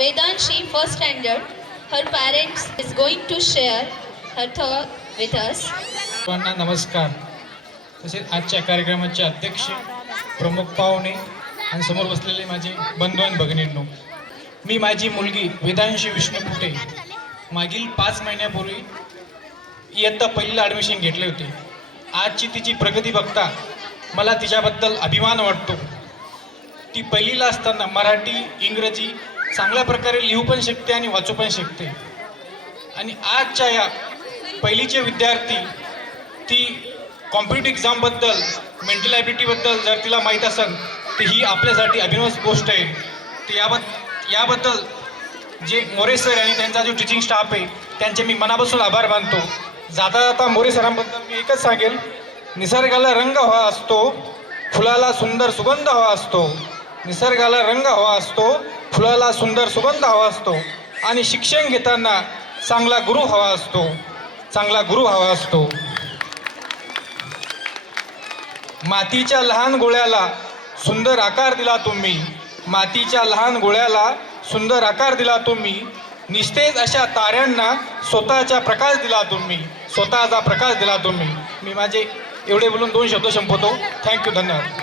Vedanshi, first standard. Her parents is going to share her thought with us. सर्वांना नमस्कार. तसेच आजच्या कार्यक्रमाचे अध्यक्ष, प्रमुख पाहुणे आणि समोर बसलेले माझे बंधू आणि भगिनींनो, मी माझी मुलगी वेदांशी विष्णू कुटे मागील 5 महिन्यापूर्वी इयत्ता पहिलीला ॲडमिशन घेतले होते. आजची तिची प्रगती बघता मला तिच्याबद्दल अभिमान वाटतो. ती पहिलीला असताना मराठी, इंग्रजी चांगल्या प्रकारे लिहू पण शकते आणि वाचू पण शकते. आणि आजच्या या पहिलीचे विद्यार्थी ती कॉम्पिटिटिव्ह एक्झामबद्दल, मेंटल ॲबिलिटीबद्दल जर तिला माहीत असेल तर ही आपल्यासाठी अभिनव गोष्ट आहे. तर याबद्दल जे मोरे सर आणि त्यांचा जो टीचिंग स्टाफ आहे त्यांचे मी मनापासून आभार मानतो. जाता जाता मोरे सरांबद्दल मी एकच सांगेल, निसर्गाला रंग हवा असतो, फुलाला सुंदर सुगंध हवा असतो. निसर्गाला रंग हवा असतो, फुलाला सुंदर सुगंध हवा असतो आणि शिक्षण घेताना चांगला गुरु हवा असतो, चांगला गुरु हवा असतो. मातीच्या लहान गोळ्याला सुंदर आकार दिला तुम्ही, मातीच्या लहान गोळ्याला सुंदर आकार दिला तुम्ही. निस्तेज अशा ताऱ्यांना स्वतःचा प्रकाश दिला तुम्ही, स्वतःचा प्रकाश दिला तुम्ही. मी माझे एवढे बोलून 2 शब्द संपवतो. थँक्यू, धन्यवाद.